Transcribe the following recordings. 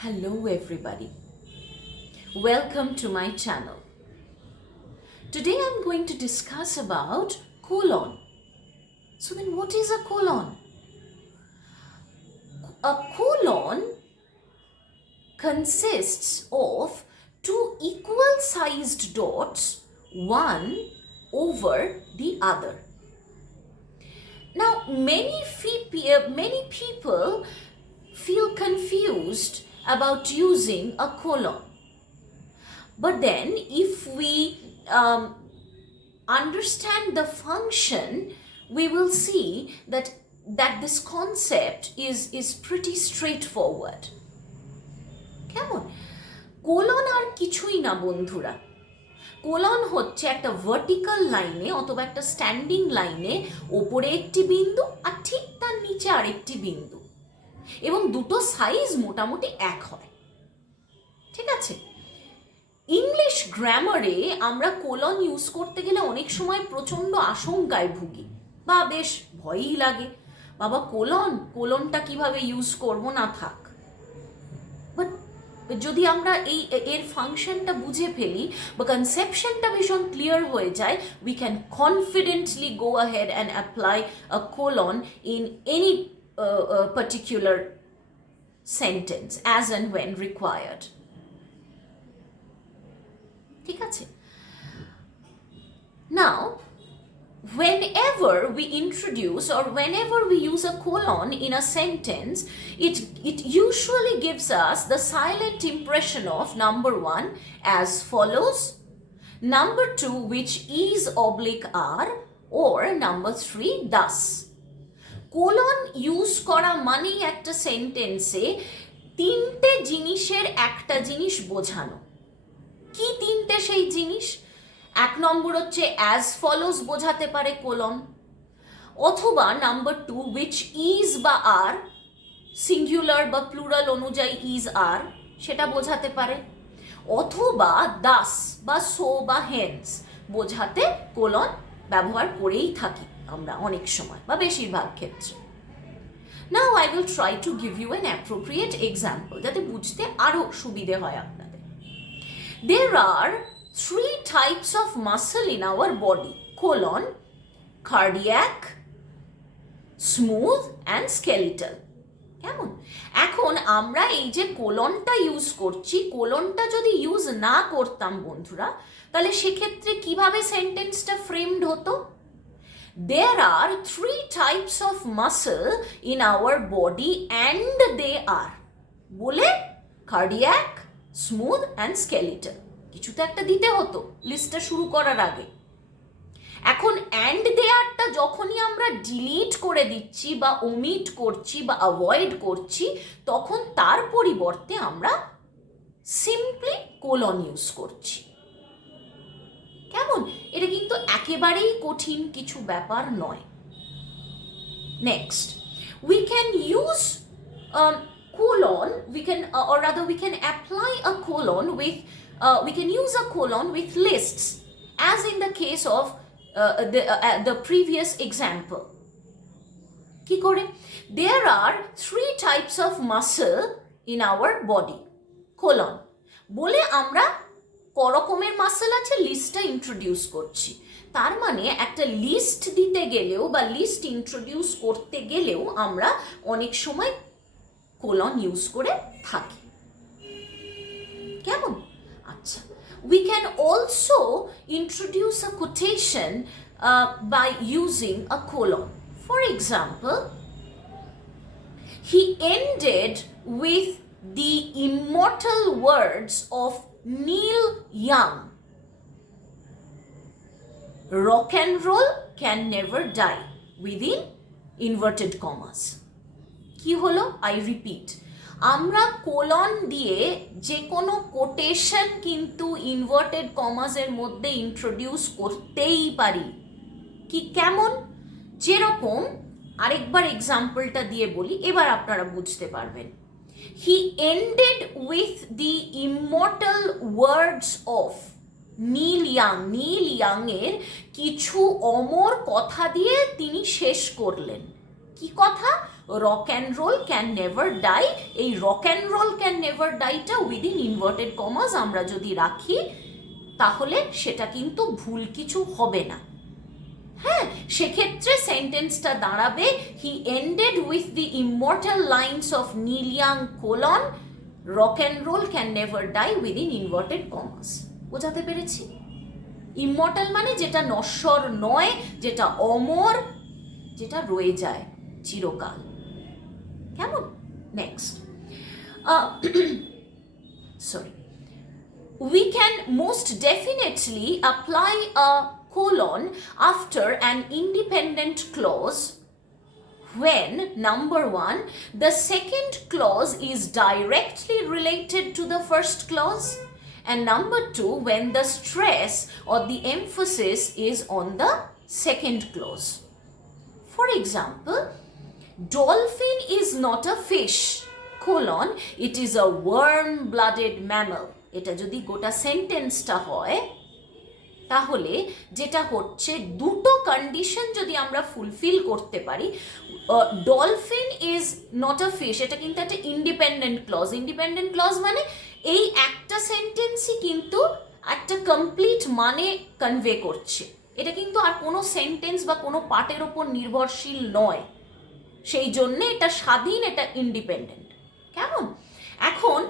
Hello everybody, welcome to my channel. Today I'm going to discuss about colon. So then what is a colon? A colon consists of two equal sized dots, one over the other. Now many people feel confused about using a colon. But then if we understand the function, we will see that this concept is pretty straightforward. কেমন? Colon আর কিছুই না বন্ধুরা। Colon হচ্ছে একটা vertical লাইনে অথবা একটা standing লাইনে ওপরে একটি বিন্দু আর ঠিক তার নিচে আরেকটি বিন্দু, এবং দুটো সাইজ মোটামুটি এক হয়। ঠিক আছে? ইংলিশ গ্রামারে আমরা কোলন ইউজ করতে গেলে অনেক সময় প্রচণ্ড আশঙ্কায় ভুগি বা বেশ ভয়ই লাগে, বাবা কোলনটা কিভাবে ইউজ করব, না থাক। বাট যদি আমরা এর ফাংশনটা বুঝে ফেলি বা কনসেপশনটা ভীষণ ক্লিয়ার হয়ে যায়, we can confidently go ahead and apply a colon in any particular sentence as and when required. ঠিক আছে? Now, whenever we introduce or whenever we use a colon in a sentence, it usually gives us the silent impression of number one as follows, number two which is oblique are, or number three thus. Colon use করা মানেই একটা সেন্টেন্সে তিনটে জিনিসের একটা জিনিস বোঝানো। কি তিনটে সেই জিনিস? এক নম্বর হচ্ছে অ্যাজ ফলোজ বোঝাতে পারে কোলন, অথবা নাম্বার টু উইচ ইজ বা আর, সিঙ্গুলার বা প্লুরাল অনুযায়ী ইজ আর সেটা বোঝাতে পারে, অথবা দাস বা সো বা হেন্স বোঝাতে কোলন ব্যবহার করেই থাকি আমরা অনেক সময় বা বেশিরভাগ ক্ষেত্রে। Now I will try to give you an appropriate example যাতে বুঝতে আরো সুবিধে হয় আপনাদের। There are three types of muscle in our body: colon, cardiac, smooth and skeletal. কেমন? এখন আমরা এই যে কোলনটা ইউজ করছি, কোলনটা যদি ইউজ না করতাম বন্ধুরা, তাহলে সেক্ষেত্রে কিভাবে সেন্টেন্সটা ফ্রেমড হতো? There are three types of muscle in our body and they are বলে cardiac, smooth and skeletal কিছু তো একটা দিতে হতো লিস্টটা শুরু করার আগে। এখন and they আরটা যখনই আমরা ডিলিট করে দিচ্ছি বা ওমিট করছি বা অ্যাভয়েড করছি, তখন তার পরিবর্তে আমরা সিম্পলি কোলন ইউজ করছি। কেমন? এটা কিন্তু একেবারেই কঠিন কিছু ব্যাপার নয়। Next, we can use colon, or rather we can apply a colon with we can use a colon with lists, as in the case of the previous example. কি করে? There are three types of muscle in our body. colon বলে আমরা করকমের muscle আছে লিস্টটা introduce করছি। তার মানে একটা লিস্ট দিতে গেলেও বা লিস্ট ইন্ট্রোডিউস করতে গেলেও আমরা অনেক সময় কোলন ইউজ করে থাকি। কেমন? আচ্ছা, we can also introduce a quotation by using a colon. For example, he ended with the immortal words of Neil Young, rock and roll can never die, within inverted commas. কি হলো? I repeat, আমরা colon দিয়ে যে কোনো quotation কিন্তু inverted কমাসের মধ্যে introduce করতেই পারি। কি কেমন? যেরকম, আরেকবার এক্সাম্পলটা দিয়ে বলি, এবার আপনারা বুঝতে পারবেন। He ended with the immortal words of নীল ইয়াংয়ের কিছু অমর কথা দিয়ে তিনি শেষ করলেন। কি কথা? Rock and roll can never die. এই rock and roll can never ডাইটা উইদিন ইনভার্টেড কমাস আমরা যদি রাখি তাহলে সেটা কিন্তু ভুল কিছু হবে না। হ্যাঁ, সেক্ষেত্রে সেন্টেন্সটা দাঁড়াবে he ended with the immortal lines of Neil Young colon rock and roll can never die within inverted commas. বোঝাতে পেরেছি? ইমর্টাল মানে যেটা নশ্বর নয়, যেটা অমর, যেটা রয়ে যায় চিরকাল। কেমন? Next, sorry, we can most definitely apply a colon after an independent clause when, number one, the second clause is directly related to the first clause, and number two, when the stress or the emphasis is on the second clause. For example, dolphin is not a fish, colon, it is a warm-blooded mammal. এটা যদি গোটা সেন্টেন্সটা হয় তাহলে যেটা হচ্ছে দুটো condition যদি আমরা ফুলফিল করতে পারি, dolphin is not a fish, এটা কিন্তু একটা ইন্ডিপেন্ডেন্ট ক্লজ। ইন্ডিপেন্ডেন্ট ক্লজ মানে এই একটা সেন্টেন্সই কিন্তু একটা কমপ্লিট মানে কনভে করছে, এটা কিন্তু আর কোনো সেন্টেন্স বা কোনো পার্টের ওপর নির্ভরশীল নয়, সেই জন্যে এটা স্বাধীন, এটা ইন্ডিপেন্ডেন্ট। কেমন? এখন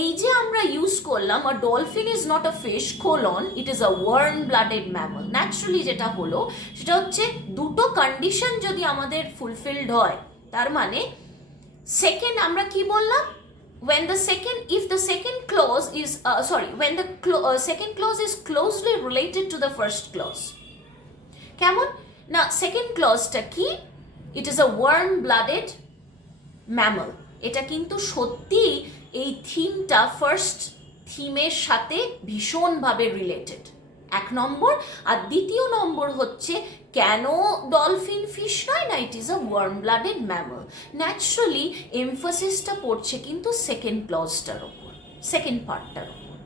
এই যে আমরা ইউজ করলাম a dolphin is not a fish colon it is a warm blooded mammal, naturally যেটা হলো সেটা হচ্ছে দুটো কন্ডিশন যদি আমাদের ফুলফিলড হয়, তার মানে সেকেন্ড আমরা কি বললাম, when the second, if the second clause is when the second clause is closely related to the first clause. কেমন না? সেকেন্ড ক্লজটা কি? ইট is a warm blooded mammal. এটা কিন্তু সত্যি এই থিমটা ফার্স্ট থিমের সাথে ভীষণভাবে রিলেটেড, এক নম্বর। আর দ্বিতীয় নম্বর হচ্ছে কেন ডলফিন ফিশ নয় না, it is a warm blooded mammal. Naturally এমফাসিসটা পড়ছে কিন্তু সেকেন্ড ক্লজটার ওপর, সেকেন্ড পার্টটার ওপর।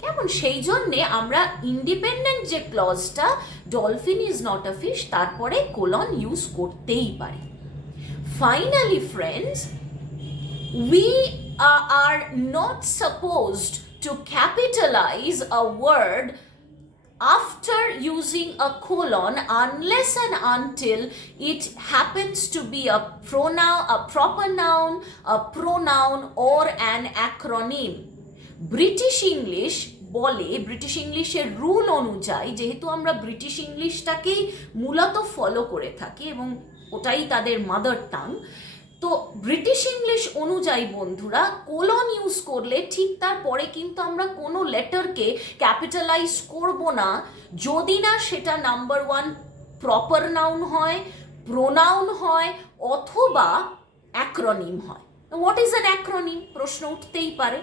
কেমন? সেই জন্যে আমরা ইন্ডিপেন্ডেন্ট যে ক্লজটা dolphin is not a fish তারপরে কোলন ইউজ করতেই পারি। Finally friends, we are not supposed to capitalize a word after using a colon unless and until it happens to be a pronoun, a proper noun, a pronoun or an acronym. British English বলে, British ইংলিশের rule অনুযায়ী, যেহেতু আমরা British ইংলিশটাকেই মূলত follow করে থাকি এবং ওটাই তাদের মাদার টাং, তো ব্রিটিশ ইংলিশ অনুযায়ী বন্ধুরা কোলন ইউজ করলে ঠিক তারপরে কিন্তু আমরা কোনো লেটারকে ক্যাপিটালাইজ করব না যদি না সেটা নাম্বার ওয়ান প্রপার নাউন হয়, প্রোনাউন হয় অথবা অ্যাক্রোনিম হয়। What is an acronym? প্রশ্ন উঠতেই পারে।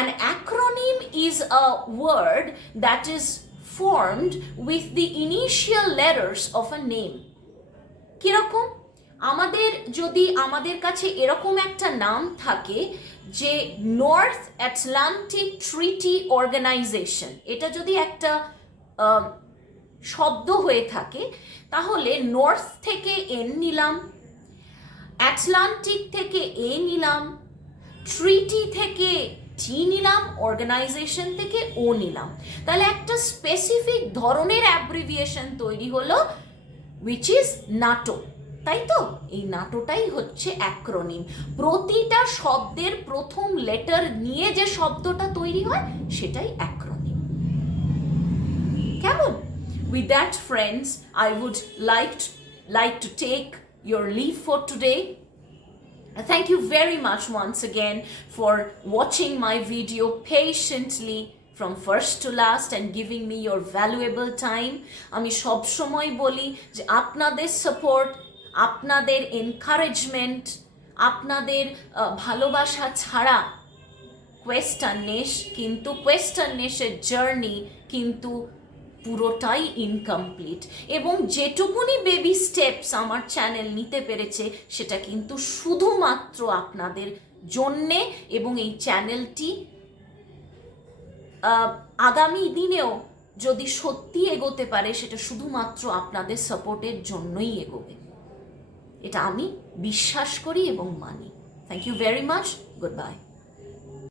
An acronym is a word that is formed with the initial letters of a name. কিরকম? আমাদের কাছে এরকম একটা নাম থাকে যে নর্থ আটলান্টিক ট্রিটি অর্গানাইজেশন, এটা যদি একটা শব্দ হয়ে থাকে তাহলে নর্থ থেকে এন নিলাম, আটলান্টিক থেকে এ নিলাম, ট্রিটি থেকে টি নিলাম, অর্গানাইজেশন থেকে ও নিলাম, তাহলে একটা স্পেসিফিক ধরনের অ্যাব্রিভিয়েশন তৈরি হলো which is নাটো। তাই তো? এই নাটোটাই হচ্ছে অ্যাক্রোনিম। প্রতিটা শব্দের প্রথম লেটার নিয়ে যে শব্দটা তৈরি হয় সেটাই অ্যাক্রোনিম। কেমন? With that friends, I would like to take your leave for today. Thank you very much once again for watching my video patiently from first to last and giving me your valuable time. আমি সব সময় বলি যে আপনাদের support, আপনাদের encouragement, আপনাদের ভালোবাসা ছাড়া কোয়েস্টারনেশের জার্নি কিন্তু পুরোটাই ইনকমপ্লিট। এবং যেটুকুনি বেবি স্টেপস আমার চ্যানেল নিতে পেরেছে সেটা কিন্তু শুধুমাত্র আপনাদের জন্যে, এবং এই চ্যানেলটি আগামী দিনেও যদি সত্যি এগোতে পারে সেটা শুধুমাত্র আপনাদের সাপোর্টের জন্যই এগোবে। এটা আমি বিশ্বাস করি এবং মানি। Thank you very much. Good bye.